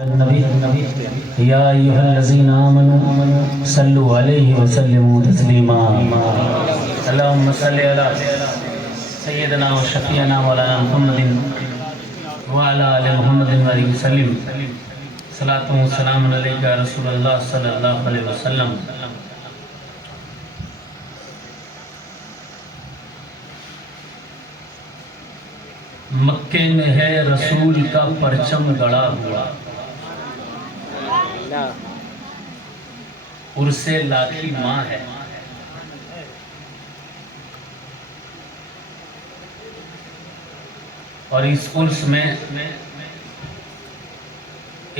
النبي يا أيها الذين آمنوا صلوا عليه وسلموا تسليما اللهم صل على سيدنا وشفيعنا مولانا محمد وعلى آل محمد وسلم صلاة والسلام عليك يا رسول الله صلى الله عليه وسلم. مکے میں ہے رسول کا پرچم گڑا ہوا، عرس لاکھی ماں ہے، اور اس عرس میں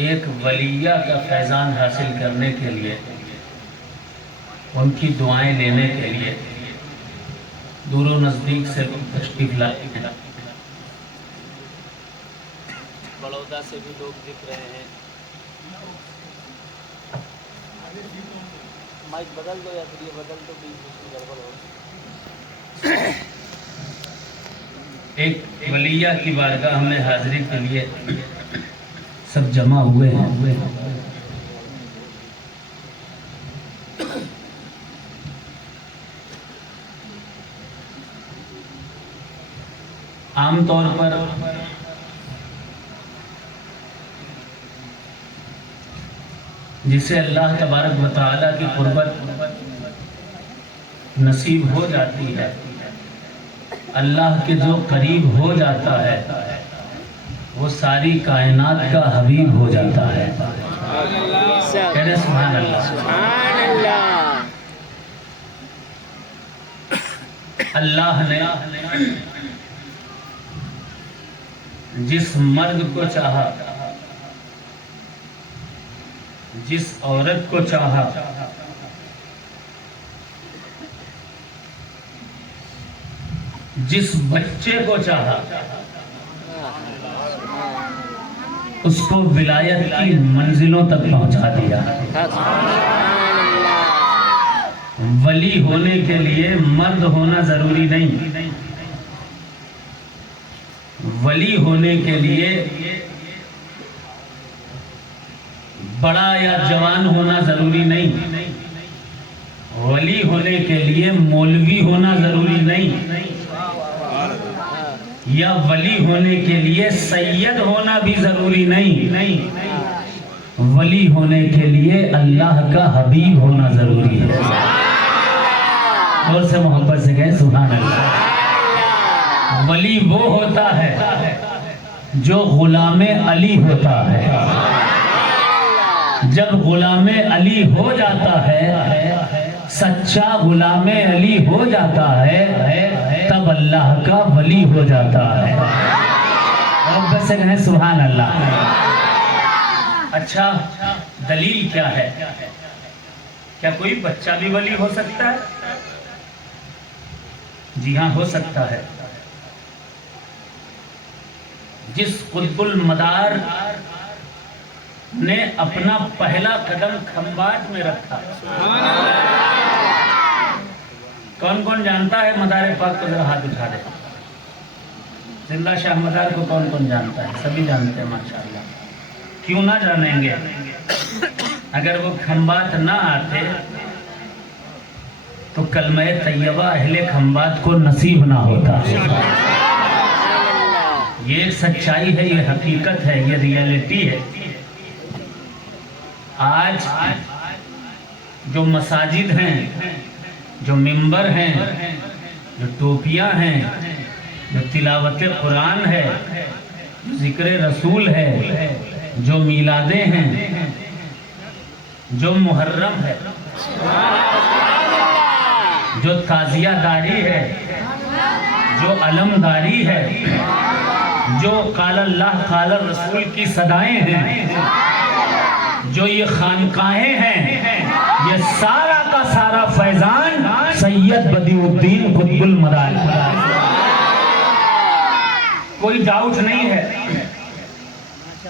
ایک ولیہ کا فیضان حاصل کرنے کے لیے، ان کی دعائیں لینے کے لیے دور و نزدیک سے تشریف لاتے ہیں. بڑودہ سے بھی لوگ دکھ رہے ہیں. مائک بدل دو یا پھر یہ بدل دو بھی گڑبڑ ہو. ایک ولیہ کی بارگاہ میں حاضری کے لیے سب جمع ہوئے ہیں. عام طور پر جسے اللہ تبارک و تعالیٰ کی قربت نصیب ہو جاتی ہے، اللہ کے جو قریب ہو جاتا ہے، وہ ساری کائنات کا حبیب ہو جاتا ہے. کہہ رہے سبحان اللہ. سبحان اللہ. اللہ نے جس مرد کو چاہا، جس عورت کو چاہا، جس بچے کو چاہا، اس کو ولایت کی منزلوں تک پہنچا دیا. ولی ہونے کے لیے مرد ہونا ضروری نہیں، ولی ہونے کے لیے بڑا یا جوان ہونا ضروری نہیں، ولی ہونے کے لیے مولوی ہونا ضروری نہیں، یا ولی ہونے کے لیے سید ہونا بھی ضروری نہیں. ولی ہونے کے لیے اللہ کا حبیب ہونا ضروری ہے. اور سے محبت سے کہیں سبحان اللہ. ولی وہ ہوتا ہے جو غلام علی ہوتا ہے. جب غلام علی ہو جاتا ہے، سچا غلام علی ہو جاتا ہے، تب اللہ کا ولی ہو جاتا ہے. اور بس سے کہیں سبحان اللہ. اچھا، دلیل کیا ہے؟ کیا کوئی بچہ بھی ولی ہو سکتا ہے؟ جی ہاں، ہو سکتا ہے. جس قطب المدار نے اپنا پہلا قدم کھمبات میں رکھا، کون کون جانتا ہے مدار پاک کو؟ ذرا ہاتھ اٹھا دے. زندہ شاہ مدار کو کون کون جانتا ہے؟ سبھی جانتے ہیں ماشاءاللہ. کیوں نہ جانیں گے؟ اگر وہ کھمبات نہ آتے تو کلمہ طیبہ اہل کھمبات کو نصیب نہ ہوتا. یہ ایک سچائی ہے، یہ حقیقت ہے، یہ ریئلٹی ہے. آج جو مساجد ہیں، جو ممبر ہیں، جو ٹوپیاں ہیں، جو تلاوت قرآن ہے، جو ذکر رسول ہے، جو میلادیں ہیں، جو محرم ہے، جو تعزیہ داری ہے، جو علمداری ہے، جو قال اللہ قال الرسول کی صدائیں ہیں، جو یہ خانقاہیں ہیں، یہ سارا کا سارا فیضان سید بدیع الدین قطب المدار. کوئی ڈاؤٹ نہیں ہے.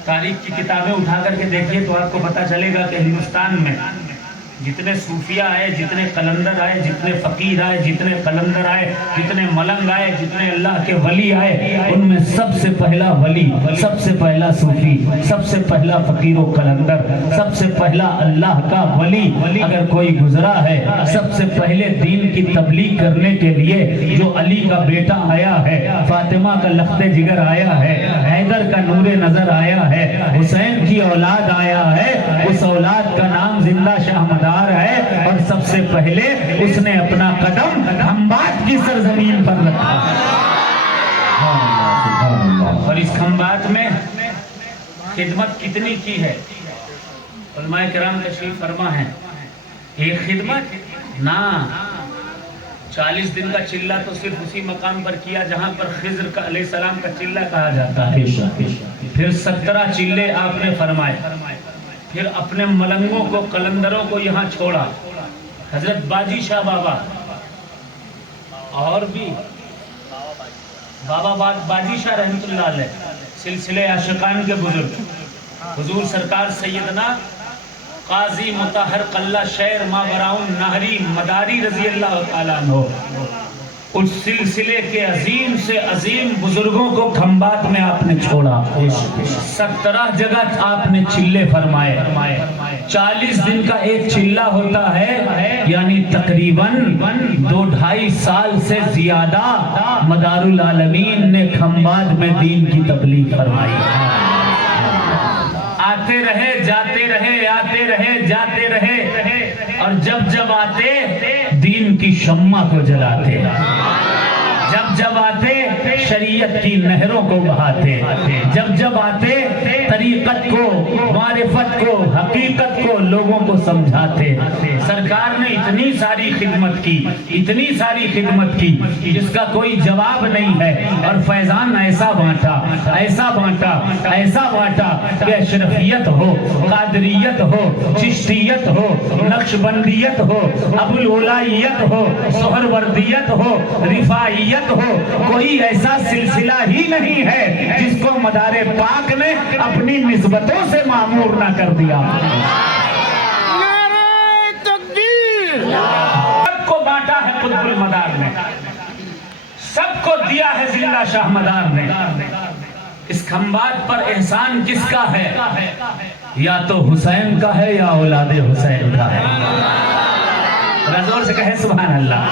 تاریخ کی کتابیں اٹھا کر کے دیکھیے تو آپ کو پتا چلے گا کہ ہندوستان میں جتنے صوفیہ آئے، جتنے قلندر آئے، جتنے فقیر آئے، جتنے قلندر آئے، جتنے ملنگ آئے، جتنے اللہ کے ولی آئے، ان میں سب سے پہلا ولی، سب سے پہلا صوفی، سب سے پہلا فقیر و قلندر، سب سے پہلا اللہ کا ولی اگر کوئی گزرا ہے، سب سے پہلے دین کی تبلیغ کرنے کے لیے جو علی کا بیٹا آیا ہے، فاطمہ کا لخت جگر آیا ہے، حیدر کا نور نظر آیا ہے، حسین کی اولاد آیا ہے، اس اولاد کا نام زندہ شاہ مدار ہے، اور سب سے پہلے اس نے اپنا قدم کھمبات کی سرزمین پر رکھا۔ اور اس کھمبات میں خدمت کتنی کی ہے؟ علماء کرام تشریف فرما ہے، ایک خدمت نہ 40 دن کا چلہ تو صرف اسی مقام پر کیا جہاں پر خضر کا علیہ السلام کا چلہ کہا جاتا ہے، پھر 17 چلے آپ نے فرمائے، پھر اپنے ملنگوں کو، قلندروں کو یہاں چھوڑا، حضرت باجی شاہ بابا اور بھی بابا باجی شاہ رحمت اللہ علیہ، سلسلے عاشقان کے بزرگ، حضور سرکار سیدنا قاضی مطہر قلہ شیر ماوراؤن نہری مداری رضی اللہ تعالیٰ عنہ، اس سلسلے کے عظیم سے عظیم بزرگوں کو کھمبات میں آپ نے چھوڑا، 17 جگہ آپ نے چلے فرمائے، 40 دن کا ایک چلہ ہوتا ہے، یعنی تقریباً 2-2.5 سال سے زیادہ مدار العالمین نے کھمبات میں دین کی تبلیغ فرمائی، آتے رہے جاتے رہے، آتے رہے جاتے رہے، اور جب آتے دین کی شمع کو جلاتے، جب آتے شریعت کی نہروں کو بہاتے، جب آتے طریقت کو، معرفت کو، حقیقت کو لوگوں کو سمجھاتے۔ سرکار نے اتنی ساری خدمت کی، اتنی ساری خدمت کی جس کا کوئی جواب نہیں ہے، اور فیضان ایسا بانٹا، ایسا بانٹا، ایسا بانٹا کہ اشرفیت ہو، قادریت ہو، چشتیت ہو، نقشبندیت ہو، ابوالولائیت ہو، سہروردیت ہو، رفاعیت ہو، کوئی ایسا سلسلہ ہی نہیں ہے جس کو مدار پاک نے اپنی نسبتوں سے معمور نہ کر دیا۔ نعرہ تکبیر! سب کو بانٹا ہے قطب المدار نے، سب کو دیا ہے زندہ شاہ مدار نے۔ اس کھمبات پر احسان کس کا ہے؟ یا تو حسین کا ہے یا اولاد حسین کا ہے۔ زور سے کہے سبحان اللہ۔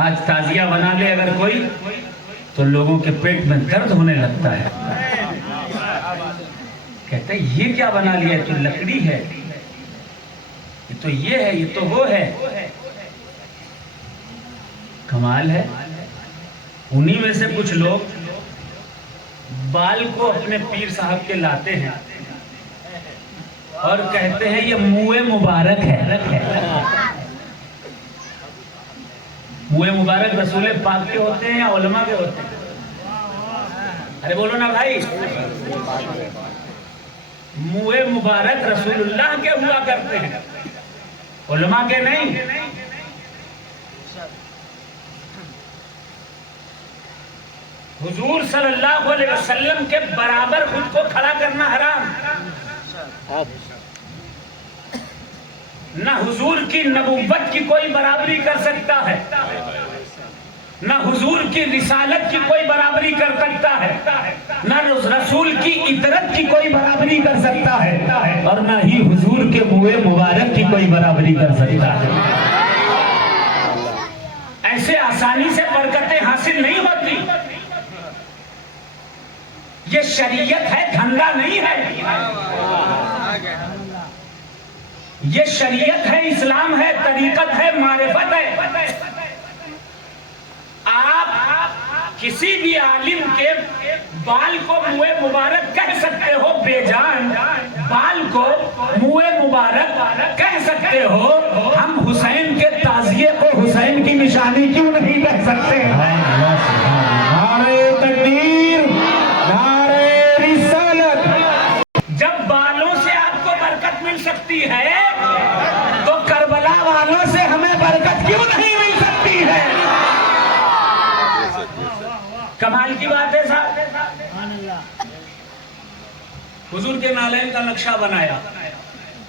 آج تازیہ بنا لے اگر کوئی تو لوگوں کے پیٹ میں درد ہونے لگتا ہے، کہتے ہیں یہ کیا بنا لیا، یہ تو لکڑی ہے، یہ تو یہ ہے، یہ تو وہ ہے۔ کمال ہے، انہی میں سے کچھ لوگ بال کو اپنے پیر صاحب کے لاتے ہیں اور کہتے ہیں یہ منہ مبارک ہے۔ منہ مبارک رسول پاک کے ہوتے ہیں یا علماء کے ہوتے ہیں؟ ارے بولو نا بھائی، منہ مبارک رسول اللہ کے ہوا کرتے ہیں، علماء کے نہیں۔ حضور صلی اللہ علیہ وسلم کے برابر خود کو کھڑا کرنا حرام، نہ حضور کی نبوت کی کوئی برابری کر سکتا ہے، نہ حضور کی رسالت کی کوئی برابری کر سکتا ہے، نہ رسول کی اطرت کی کوئی برابری کر سکتا ہے، اور نہ ہی حضور کے منہ مبارک کی کوئی برابری کر سکتا ہے۔ ایسے آسانی سے برکتیں حاصل نہیں ہوتی، یہ شریعت ہے، دھندا نہیں ہے، یہ شریعت ہے، اسلام ہے، طریقت ہے، معرفت ہے۔ آپ کسی بھی عالم کے بال کو منہ مبارک کہہ سکتے ہو، بے جان بال کو منہ مبارک کہہ سکتے ہو، ہم حسین کے تعزیے کو حسین کی نشانی کیوں نہیں کہہ سکتے؟ نعرہ تکبیر، نعرہ رسالت۔ جب بالوں سے آپ کو برکت مل سکتی ہے تو کربلا والوں سے ہمیں برکت کیوں نہیں مل سکتی ہے؟ کمال کی بات ہے صاحب۔ حضور کے نالین کا نقشہ بنایا،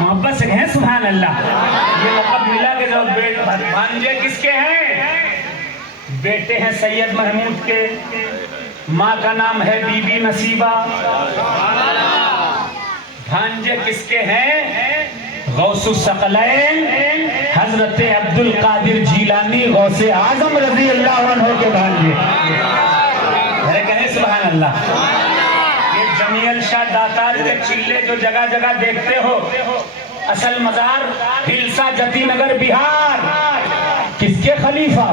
محبت سے کہیں سبحان اللہ. یہ لقب ملا کہ جو بھانجے کس کے ہیں؟ بیٹے ہیں سید محمود کے، ماں کا نام ہے بی بی نصیبہ. بھانجے کس کے ہیں؟ غوث الثقلین حضرت عبد القادر جیلانی غوث اعظم رضی اللہ عنہ کے بھانجے. کہیں سبحان اللہ. یہ جمیل شاہ داتار کے چلے جو جگہ جگہ دیکھتے ہو، اصل مزار ہلسا جتی نگر بہار. کس کے خلیفہ؟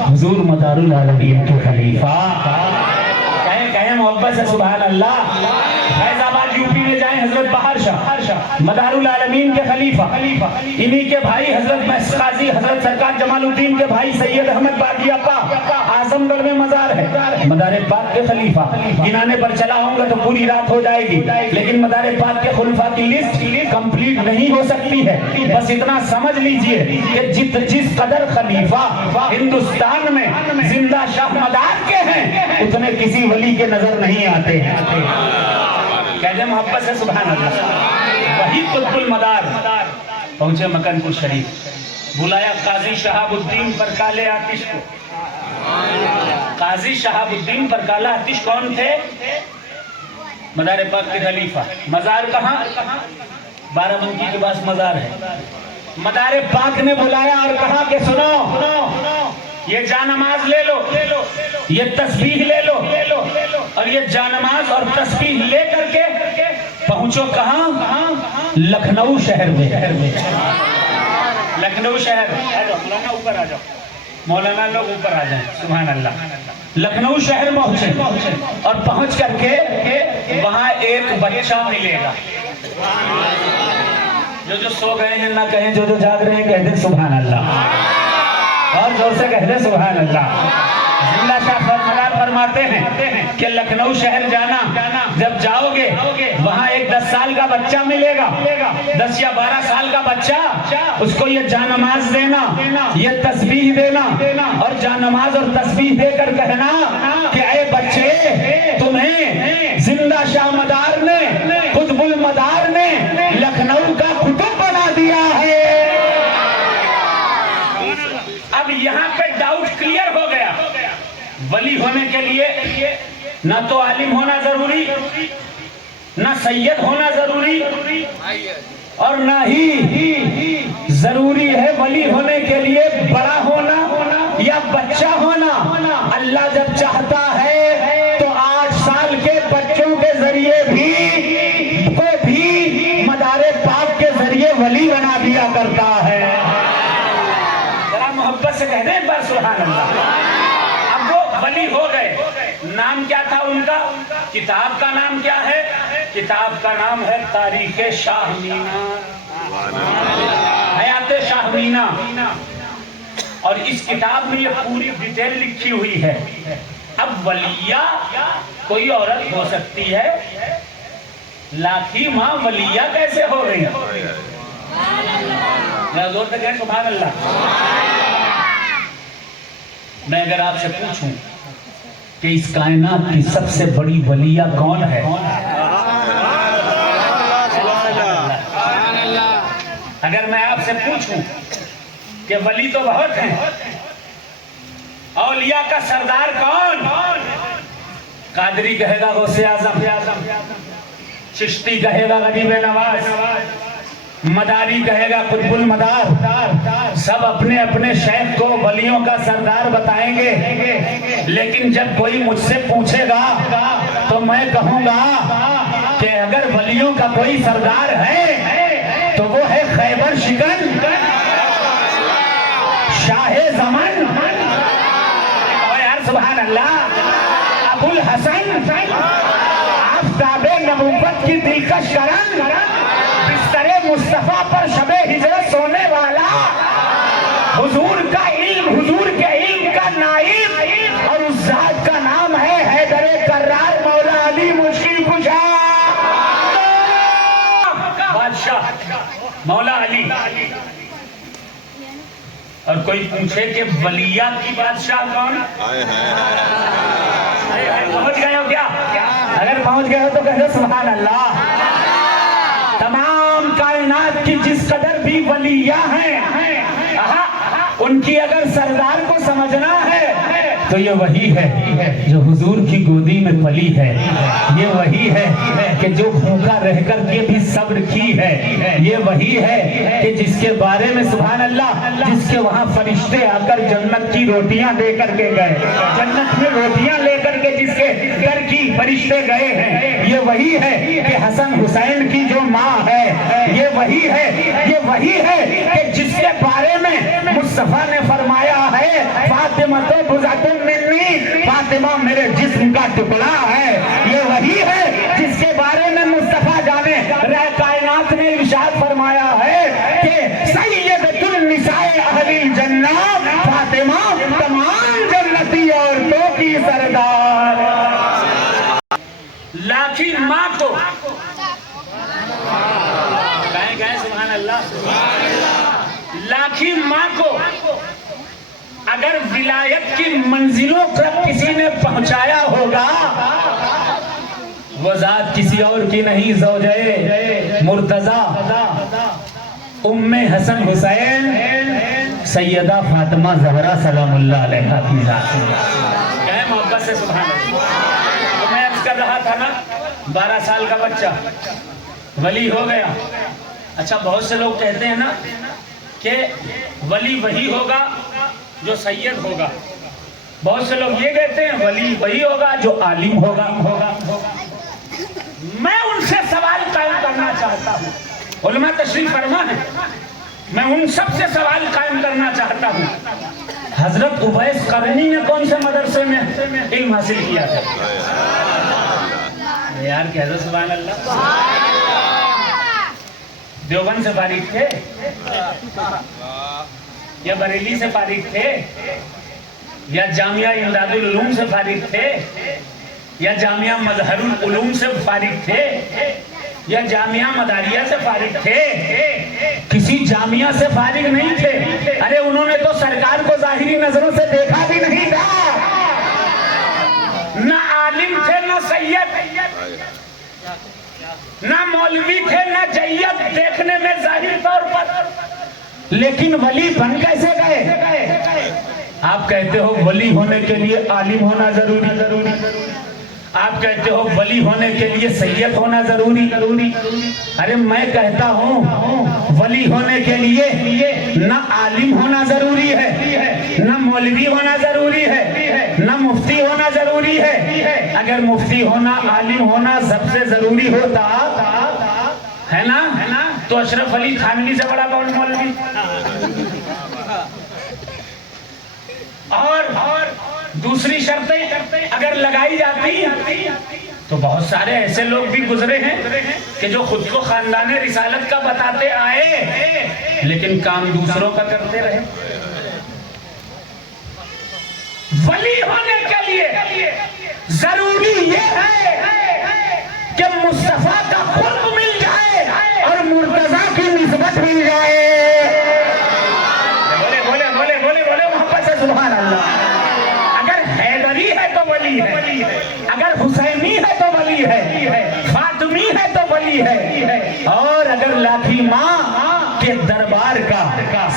حضور مدار العالمین کے خلیفہ. کہیں محبت سے سبحان اللہ. فیض آباد یو پی میں جائیں، حضرت بہار شاہ مدار العالمین کے خلیفہ، انہی کے بھائی حضرت قاضی حضرت سرکار جمال الدین کے بھائی سید احمد باقی آقا اعظم گڑھ میں مزار ہے. مدار پاک کے خلیفہ گنانے پر چلا ہوں گا تو پوری رات ہو جائے گی، لیکن مدار پاک کے خلفاء کی لسٹ کمپلیٹ نہیں ہو سکتی ہے. بس اتنا سمجھ لیجئے کہ جس قدر خلیفہ ہندوستان میں زندہ شاہ مدار کے ہیں، اتنے کسی ولی کے نظر نہیں آتے ہیں. کہتے محبت سے سبحان اللہ. وہی قطب المدار پہنچے مکن پور شریف، بلایا قاضی شہاب الدین پر کالے آتش کو. قاضی شہاب الدین پر کالا آتش کون تھے؟ مدار پاک کے خلیفہ. مزار کہاں؟ بارہ بنکی کے پاس مزار ہے. مدار پاک نے بلایا اور کہا کہ سنو، یہ جانماز لے لو، یہ تسبیح لے لو، اور یہ جانماز اور تسبیح لے کر کے پہنچو کہاں؟ لکھنؤ شہر میں. لکھنؤ شہر. مولانا اوپر آ جاؤ، مولانا لوگ اوپر آ جائیں. سبحان اللہ. لکھنؤ شہر پہنچے اور پہنچ کر کے وہاں ایک بچہ ملے گا. جو سو گئے ہیں نہ کہیں، جو جاگ رہے ہیں کہہ دیں سبحان اللہ. اور زور سے کہہ دیں سبحان اللہ. زندہ شاہ مدار فرماتے ہیں کہ لکھنؤ شہر جانا، جب جاؤ گے وہاں ایک 10 سال کا بچہ ملے گا، 10 یا 12 سال کا بچہ. اس کو یہ جانماز دینا، یہ تسبیح دینا، اور جانماز اور تسبیح دے کر کہنا کہ اے بچے، تمہیں زندہ شاہ مدار نے، قطب المدار نے لکھنؤ کا قطب بنا دیا ہے. اب یہاں پہ ڈاؤٹ کلیئر ہو گیا. ولی ہونے کے لیے نہ تو عالم ہونا ضروری، نہ سید ہونا ضروری، اور نہ ہی ضروری ہے ولی ہونے کے لیے بڑا ہونا یا بچہ ہونا. اللہ جب چاہتا ہے تو 8 سال کے بچوں کے ذریعے بھی مدار پاک کے ذریعے ولی بنا دیا کرتا ہے. ذرا محبت سے کہہ دیں ایک بار سبحان اللہ. اب وہ ولی ہو گئے. نام کیا تھا ان کا؟ کتاب کا نام کیا ہے؟ کتاب کا نام ہے تاریخ شاہ مینا، حیات شاہ مینا. اور اس کتاب میں یہ پوری ڈیٹیل لکھی ہوئی ہے. اب ولیہ کوئی عورت ہو سکتی ہے، لاکھی ماں ولیہ کیسے ہو گئی؟ میں زور سے کہیں سبحان اللہ. میں اگر آپ سے پوچھوں کہ اس کائنات کی سب سے بڑی ولیہ کون ہے؟ اگر میں آپ سے پوچھوں کہ ولی تو بہت ہیں، اولیاء کا سردار کون؟ قادری کہے گا غوث اعظم، چشتی کہے گا غریب نواز، مداری کہے گا قطب المدار. سب اپنے اپنے شیخ کو ولیوں کا سردار بتائیں گے. لیکن جب کوئی مجھ سے پوچھے گا تو میں کہوں گا کہ اگر ولیوں کا کوئی سردار ہے تو وہ ہے خیبر شکن، شاہ زمن، اور یار سبحان اللہ، ابو الحسن، آفتاب نبوت کی دلکش کرن، بستر مصطفیٰ پر شب ہجرت سونے والا، حضور کا علم، حضور کے علم کا نائب، اور اس ذات کا نام ہے حیدر کرار مولا علی مشکل کشا بادشاہ مولا علی. اور کوئی پوچھے کہ ولیہ کی بادشاہ کون؟ پہنچ گئے ہو کیا؟ اگر پہنچ گئے ہو تو کہہ دو سبحان اللہ. تمام کائنات کی جس قدر بھی ولیاں ہیں، ان کی اگر سردار کو سمجھنا ہے تو یہ وہی ہے جو حضور کی گودی میں پلی ہے، یہ وہی ہے کہ جو بھوکا رہ کر کے بھی صبر کی ہے، یہ وہی ہے کہ جس کے بارے میں سبحان اللہ، جس کے وہاں فرشتے آ کر جنت کی روٹیاں دے کر کے گئے، جنت میں روٹیاں لے کر کے جس کے گھر کی فرشتے گئے ہیں، یہ وہی ہے کہ حسن حسین کی جو ماں ہے، یہ وہی ہے کہ جس کے بارے میں مصطفیٰ نے فرمایا ہے فاطمہ تو بضعۃ منی، فاطمہ میرے جسم کا ٹکڑا ہے، یہ وہی ہے جس کے بارے میں مصطفیٰ جانے رہ کائنات نے ارشاد فرمایا ہے کہ سیدۃ النساء اہل الجنہ، فاطمہ تمام جنتی عورتوں کی سردار۔ لاکھی ماں کو گئے سبحان اللہ، لاکھی ماں کو اگر ولایت کی منزلوں تک کسی نے پہنچایا ہوگا، وہ ذات کسی اور کی نہیں، زوجہ مرتضی ام حسن حسین سیدہ فاطمہ زہرا سلام اللہ علیہا کی ذات ہے۔ کہیں محبت سے سبحان اللہ۔ تو میں عرض کر رہا تھا نا، 12 سال کا بچہ ولی ہو گیا۔ اچھا بہت سے لوگ کہتے ہیں نا کہ ولی وہی ہوگا جو سید ہوگا، بہت سے لوگ یہ کہتے ہیں ولی وہی ہوگا جو عالم ہوگا۔ میں ان سے سوال قائم کرنا چاہتا ہوں، علماء تشریف فرما ہے، میں ان سب سے سوال قائم کرنا چاہتا ہوں، حضرت اویس قرنی نے کون سے مدرسے میں علم حاصل کیا تھا؟ یار کہہ دو سبحان اللہ۔ دیوبند سے فارغ تھے یا بریلی سے فارغ تھے یا جامعہ امداد العلوم سے فارغ تھے یا جامعہ مظہر العلوم سے فارغ تھے یا جامعہ مداریہ سے فارغ تھے؟ کسی جامعہ سے فارغ نہیں تھے۔ ارے انہوں نے تو سرکار کو ظاہری نظروں سے دیکھا بھی نہیں تھا، نہ عالم تھے نہ سید، نہ مولوی تھے نہ جید دیکھنے میں ظاہر طور پر، لیکن ولی بن کیسے گئے؟ آپ کہتے ہو ولی ہونے کے لیے عالم ہونا ضروری، آپ کہتے ہو ولی ہونے کے لیے سید ہونا ضروری۔ ارے میں کہتا ہوں ولی ہونے کے لیے نہ عالم ہونا ضروری ہے، نہ مولوی ہونا ضروری ہے، نہ مفتی ہونا ضروری ہے۔ اگر مفتی ہونا عالم ہونا سب سے ضروری ہوتا ہے نا تو اشرف علی تھانوی سے بڑا کون مولوی؟ اور دوسری شرطیں اگر لگائی جاتی تو بہت سارے ایسے لوگ بھی گزرے ہیں کہ جو خود کو خاندان رسالت کا بتاتے آئے لیکن کام دوسروں کا کرتے رہے۔ ولی ہونے کے لیے ضروری یہ ہے کہ مصطفیٰ کا خلق مل جائے اور مرتضیٰ کی نسبت مل جائے۔ بولے بولے بولے بولے محبت سے سبحان اللہ۔ اگر حیدری ہے تو ولی ہے، اگر حسینی ہے تو ولی ہے، فاطمی ہے تو ولی ہے، اور اگر لاکھی ماں کے دربار کا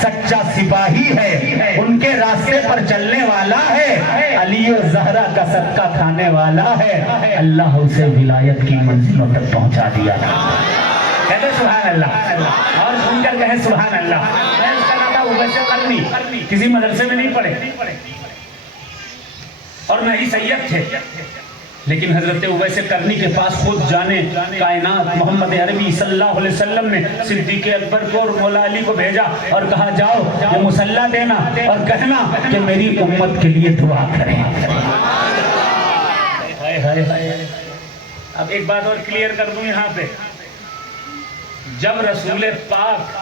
سچا سپاہی ہے، ان کے راستے پر چلنے والا ہے، علی و زہرا کا صدقہ کھانے والا ہے، اللہ اسے ولایت کی منزلوں تک پہنچا دیا۔ کہتے سبحان اللہ، اور سن کر کہیں سبحان اللہ۔ میں اس کا نام اویس قرنی، کسی مدرسے میں نہیں پڑھے اور نہ ہی سید تھے، لیکن حضرت اویس قرنی کے پاس خود جانے کائنات محمد عربی صلی اللہ علیہ وسلم نے صدیق اکبر کو اور مولا علی کو بھیجا اور کہا جاؤ یہ مصلی دینا اور کہنا کہ میری امت کے لیے دعا کریں۔ اب ایک بات اور کلیئر کر دوں یہاں پہ، جب رسول پاک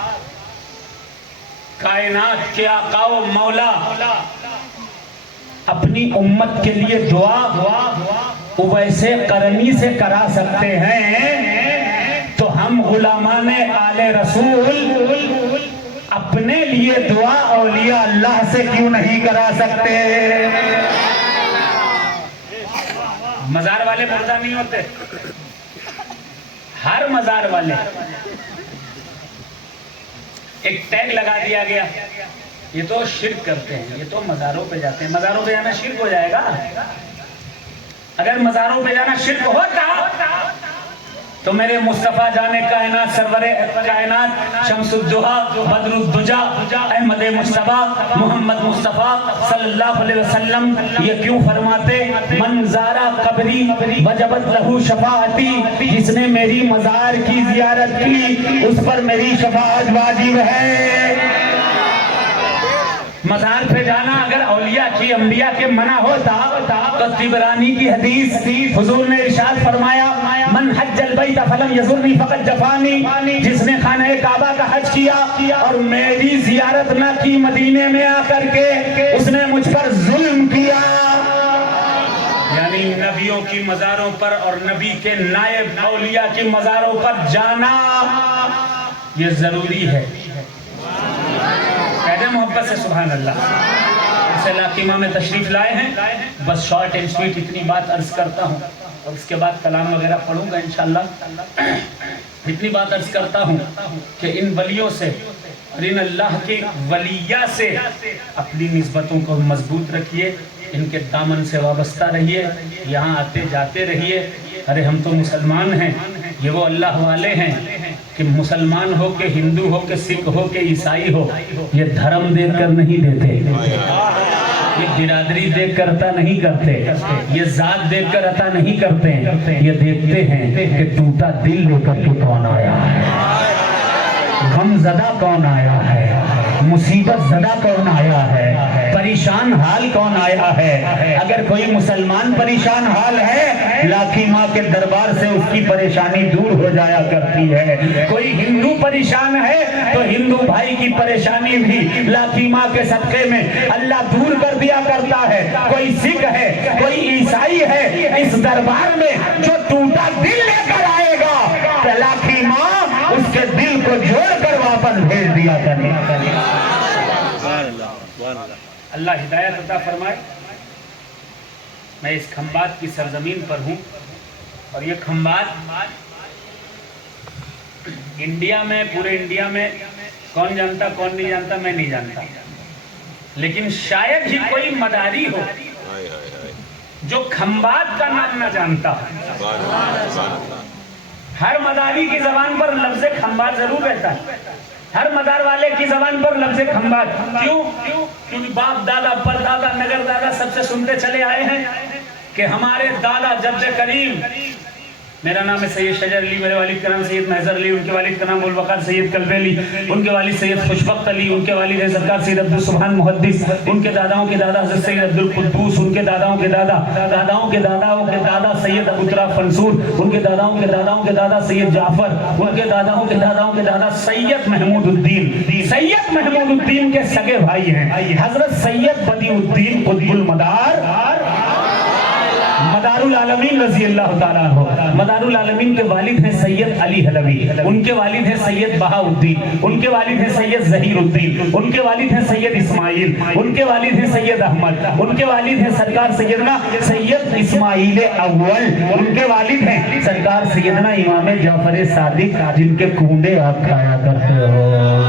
کائنات کے آقا و مولا اپنی امت کے لیے دعا اویس قرنی سے کرا سکتے ہیں تو ہم غلامان آل رسول اپنے لیے دعا اولیاء اللہ سے کیوں نہیں کرا سکتے؟ مزار والے مردہ نہیں ہوتے، ہر مزار والے ایک ٹیگ لگا دیا گیا، یہ تو شرک کرتے ہیں، یہ تو مزاروں پہ جاتے ہیں۔ مزاروں پہ جانا شرک ہو جائے گا؟ اگر مزاروں پہ جانا شرک ہوتا تو میرے مصطفیٰ جانے کائنات، سرور کائنات، شمس الدہا، بدر الدجا، احمد مصطفیٰ، محمد مصطفیٰ صلی اللہ علیہ وسلم یہ کیوں فرماتے من زارا قبری وجبت لہو شفاعتی، جس نے میری مزار کی زیارت کی اس پر میری شفاعت واجب ہے۔ مزار پہ جانا اگر اولیاء کی انبیاء کے منع ہوتا تو طبرانی کی حدیث حضور نے ارشاد فرمایا من حج البیت فلم یزرنی فقط جفانی، جس نے خانہ کعبہ کا حج کیا اور میری زیارت نہ کی مدینے میں آ کر کے اس نے مجھ پر ظلم کیا۔ یعنی نبیوں کی مزاروں پر اور نبی کے نائب اولیاء کی مزاروں پر جانا یہ ضروری ہے۔ کہتے ہیں محبت سے سبحان اللہ۔ اسے لاقیمہ میں تشریف لائے ہیں، بس شارٹ اینڈ سویٹ اتنی بات عرض کرتا ہوں اور اس کے بعد کلام وغیرہ پڑھوں گا انشاءاللہ۔ اتنی بات عرض کرتا ہوں کہ ان ولیوں سے اور ان اللہ کی ولیہ سے اپنی نسبتوں کو مضبوط رکھیے، ان کے دامن سے وابستہ رہیے، یہاں آتے جاتے رہیے۔ ارے ہم تو مسلمان ہیں، یہ وہ اللہ والے ہیں کہ مسلمان ہو کہ ہندو ہو کہ سکھ ہو کہ عیسائی ہو، یہ دھرم دیکھ کر نہیں دیتے، یہ برادری دیکھ کر عطا نہیں کرتے، یہ ذات دیکھ کر عطا نہیں کرتے، یہ دیکھتے ہیں کہ ٹوٹا دل لے کر کے کون آیا ہے، غم زدہ کون آیا ہے، مصیبت زدہ کون آیا ہے، پریشان حال کون آیا ہے۔ اگر کوئی مسلمان پریشان حال ہے لاکھی ماں کے دربار سے اس کی پریشانی دور ہو جایا کرتی ہے۔ کوئی ہندو پریشان ہے تو ہندو بھائی کی پریشانی بھی لاکھی ماں کے صدقے میں اللہ دور کر دیا کرتا ہے۔ کوئی سکھ ہے، کوئی عیسائی ہے، اس دربار میں جو ٹوٹا دل لے کر آئے گا تو لاکھی ماں اس کے دل کو جوڑ کر واپس بھیج دیا کرے۔ اللہ ہدایت عطا فرمائے۔ میں اس کھمبات کی سرزمین پر ہوں اور یہ کھمبات انڈیا میں، پورے انڈیا میں کون جانتا کون نہیں جانتا میں نہیں جانتا، لیکن شاید ہی کوئی مداری ہو جو کھمبات کا نام نہ جانتا۔ ہر مداری کی زبان پر لفظ کھمبات ضرور رہتا ہے، ہر مدار والے کی زبان پر لفظ کھمبات۔ کیوں؟ کیونکہ باپ دادا پر دادا نگر دادا سب سے سنتے چلے آئے ہیں کہ ہمارے دادا جد کریم، میرا نام ہے سید شجر علی، میرے والد کا نام سید محضر علی، ان کے والد کا نام ابوالبقر سید کلبی علی، ان کے والد سید خوشبخت علی، ان کے والد ہیں سرکار سید عبدالسبحان محدث، ان کے داداؤں کے دادا حضرت سید عبدالقدوس، ان کے داداؤں کے دادا داداؤں کے داداؤں کے دادا سید ابوتراب فنسور، ان کے داداؤں کے داداؤں کے دادا سید جعفر، ان کے داداؤں کے داداؤں کے دادا سید محمود الدین۔ سید محمود الدین کے سگے بھائی ہیں حضرت سید بدیع الدین قطب المدار مدار العالمین رضی اللہ تعالیٰ عنہ۔ مدار العالمین کے والد ہیں سید علی حلوی، ان کے والد ہیں سید بہاء الدین، ان کے والد ہیں سید ظہیر الدین، ان کے والد ہیں سید اسماعیل، ان کے والد ہیں سید احمد، ان کے والد ہیں سرکار سیدنا سید اسماعیل اول، ان کے والد ہیں سرکار سیدنا امام جعفر صادق جن کے کونڈے آپ کھایا کرتے ہو۔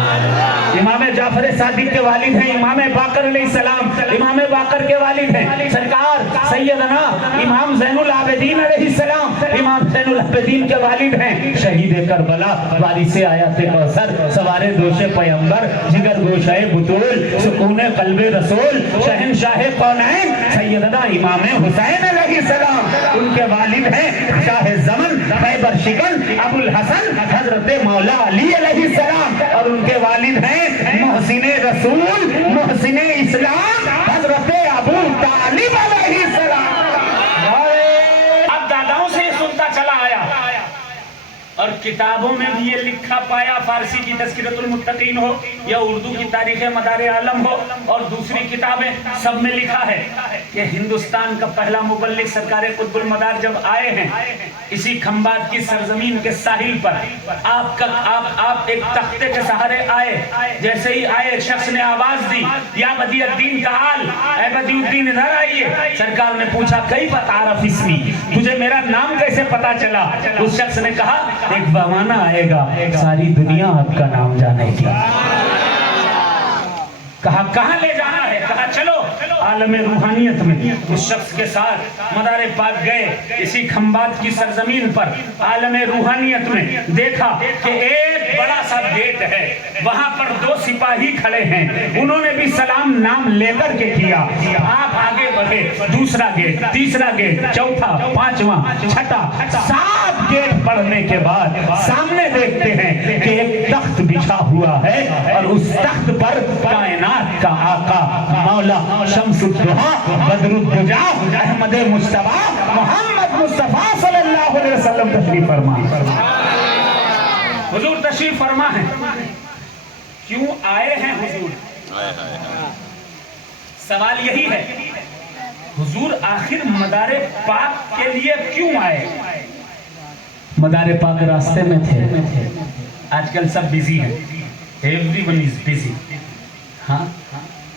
امام جعفر صادق کے والد ہیں امام باقر علیہ السلام، امام باقر کے والد ہیں سرکار سیدنا امام زین العابدین علیہ السلام، امام زین العابدین کے والد ہیں شہید کربلا، وارث آیات کوثر، سوار دوش پیمبر، جگر گوشہ بطول، سکون قلب رسول، شہنشاہ کونین سیدنا امام حسین علیہ السلام، ان کے والد ہیں شاہ زمن خیبر شکن ابو الحسن حضرت مولا علی علیہ السلام، اور ان کے والد ہیں محسن رسول محسن اسلام حضرت ابو طالب علیہ السلام۔ اب داداؤں سے سنتا چلا آیا اور کتابوں میں بھی یہ لکھا پایا، فارسی کی تذکرۃ المتقین ہو یا اردو کی تاریخ مدار عالم ہو اور دوسری کتابیں، سب میں لکھا ہے کہ ہندوستان کا پہلا مبلغ سرکار قطب المدار جب آئے ہیں اسی کھمبات کی سرزمین کے ساحل پر، آپ ایک تختے کے سہارے آئے، جیسے ہی آئے ایک شخص نے آواز دی یا بدیع الدین تعال، اے بدیع الدین ادھر آئیے۔ سرکار نے پوچھا کیف تعرف اسمی، تجھے میرا نام کیسے پتا چلا؟ اس شخص نے کہا ایک زمانہ آئے گا ساری دنیا آپ کا نام جانے گی. کہا کہاں لے جانا ہے؟ کہا چلو عالم روحانیت میں. اس شخص کے ساتھ مدار پاک گئے اسی کھمبات کی سرزمین پر. عالم روحانیت میں دیکھا کہ ایک بڑا سا گیٹ ہے, وہاں پر 2 سپاہی کھڑے ہیں, انہوں نے بھی سلام نام لے کر کے کیا. آپ آگے بڑھے, دوسرا گیٹ, تیسرا گیٹ, چوتھا, پانچواں, چھٹا, 7 گیٹ پڑھنے کے بعد سامنے دیکھتے ہیں کہ ایک تخت بچھا ہوا ہے اور اس تخت پر کائنات کا آقا مولا شمس الدہا بدر الدجا احمد مصطفیٰ محمد مصطفیٰ صلی اللہ علیہ وسلم تشریف فرما. حضور تشریف فرما ہے. کیوں آئے ہیں حضور؟ سوال یہی ہے, حضور آخر مدار پاک کے لیے کیوں آئے؟ مدار پاک راستے میں تھے. آج کل سب بیزی ہیں, ایوری ون از بیزی. ہاں,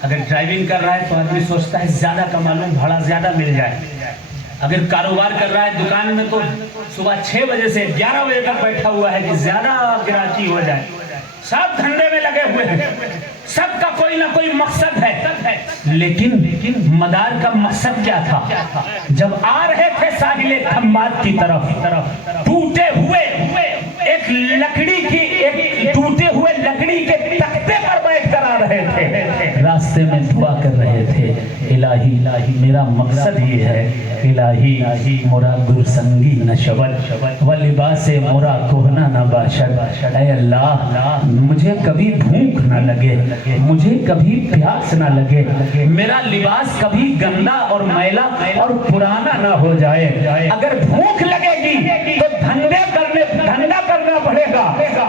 اگر ڈرائیونگ کر رہا ہے تو آدمی سوچتا ہے زیادہ کما لوں, بھاڑا زیادہ مل جائے. اگر کاروبار کر رہا ہے دکان میں تو صبح 6 بجے سے 11 بجے تک بیٹھا ہوا ہے کہ زیادہ گراہکی ہو جائے. سب دھندے میں لگے ہوئے ہیں, سب کا کوئی نہ کوئی مقصد ہے. لیکن مدار کا مقصد کیا تھا؟ جب آ رہے تھے ساحل کھمبات کی طرف, ٹوٹے ہوئے ایک لکڑی کی ایک ٹوٹے ہوئے لکڑی کے تختے پر بیٹھ کر آ رہے تھے. راستے میں دعا کر رہے تھے, الہی میرا مقصد یہ ہے, الہی مورا گرسنگی نہ شود و لباس مورا کوہنا نہ باشد. اے اللہ مجھے کبھی بھوک نہ لگے, مجھے کبھی پیاس نہ لگے, میرا لباس کبھی گندا اور میلا اور پرانا نہ ہو جائے. اگر بھوک لگے گی تو دھندا کرنا پڑے گا,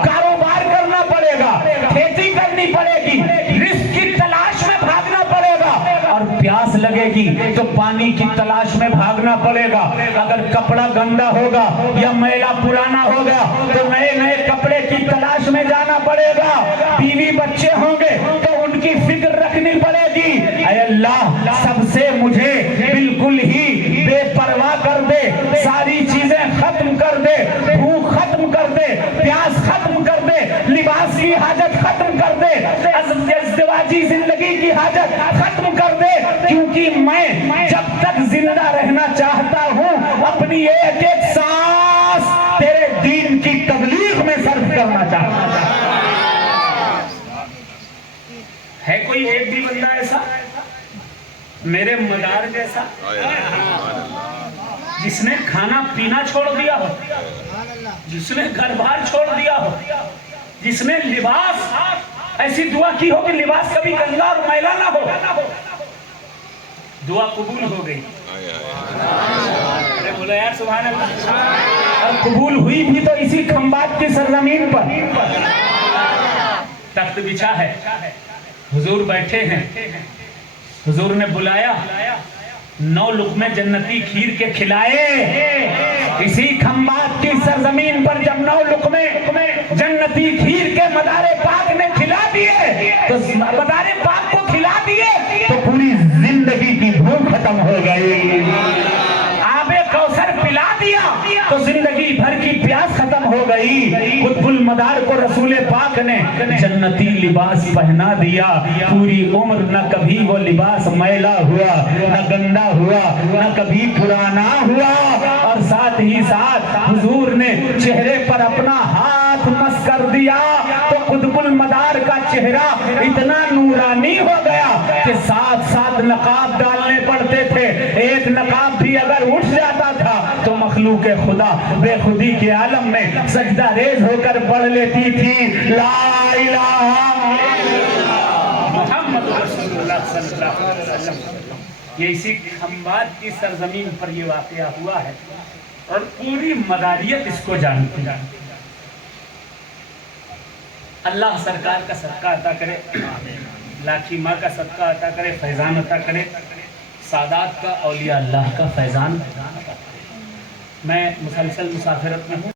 کاروبار کرنا پڑے گا, کھیتی کرنی پڑے گی, رزق کی تلاش میں بھاگنا پڑے گا. اور پیاس لگے گی تو پانی کی تلاش میں بھاگنا پڑے گا. اگر کپڑا گندا ہوگا یا میلا پرانا ہوگا تو نئے کپڑے کی تلاش میں جانا پڑے گا. بیوی بچے ہوں گے تو ان کی فکر رکھنی پڑے گی. اے اللہ سب سے مجھے بالکل ہی بے پرواہ کر دے, ساری چیزیں ختم کر دے, بھوک ختم کر دے, پیاس ختم کر دے, لباس کی حاجت ختم کر دے, ازدواجی زندگی کی حاجت ختم کر دے. کیونکہ میں جب تک زندہ رہنا چاہتا ہوں اپنی ایک سانس تیرے دین کی تبلیغ میں صرف کرنا چاہتا ہوں. ہے کوئی ایک بھی بندہ ایسا میرے مدار جیسا جس نے کھانا پینا چھوڑ دیا ہو, جس نے گھر بار چھوڑ دیا ہو, جس نے لباس ایسی دعا کی ہو کہ لباس کبھی گندا اور میلا نہ ہو؟ دعا قبول ہو گئی. بولو یار سبحان اللہ. اور قبول ہوئی بھی تو اسی کھمبات کی سرزمین پر. تخت بچھا ہے, حضور بیٹھے ہیں, حضور نے بلایا, 9 لقمے جنتی کھیر کے کھلائے. اسی کھمبات کی سرزمین پر جب 9 لقمے جنتی کھیر کے مدار پاک نے کھلا دیے تو مدار پاک کو کھلا دیے تو پوری زندگی کی بھوک ختم ہو گئی. آب کوثر پلا دیا تو زندگی بھر کی پیاس ختم ہو گئی. قطب المدار کو رسول پاک نے جنتی لباس پہنا دیا. پوری عمر نہ کبھی وہ لباس میلا ہوا, نہ گندا ہوا, نہ کبھی پرانا ہوا. اور ساتھ ہی ساتھ حضور نے چہرے پر اپنا ہاتھ مس کر دیا تو قطب المدار کا چہرہ اتنا نورانی ہو گیا کہ 7 نقاب ڈالنے پڑتے تھے. ایک نقاب بھی اگر اٹھ جاتا تھا تو مخلوق خدا بے خودی کے عالم میں سجدہ ریز ہو کر پڑھ لیتی تھی لا الہ محمد رسول اللہ صلی اللہ علیہ وسلم. یہ اسی کھمبات کی سرزمین پر یہ واقعہ ہوا ہے اور پوری مداریت اس کو جانتی ہے. اللہ سرکار کا صدقہ عطا کرے, لاکھی ماں کا صدقہ عطا کرے, فیضان عطا کرے, سادات کا, اولیاء اللہ کا فیضان. میں مسلسل مسافرت میں ہوں.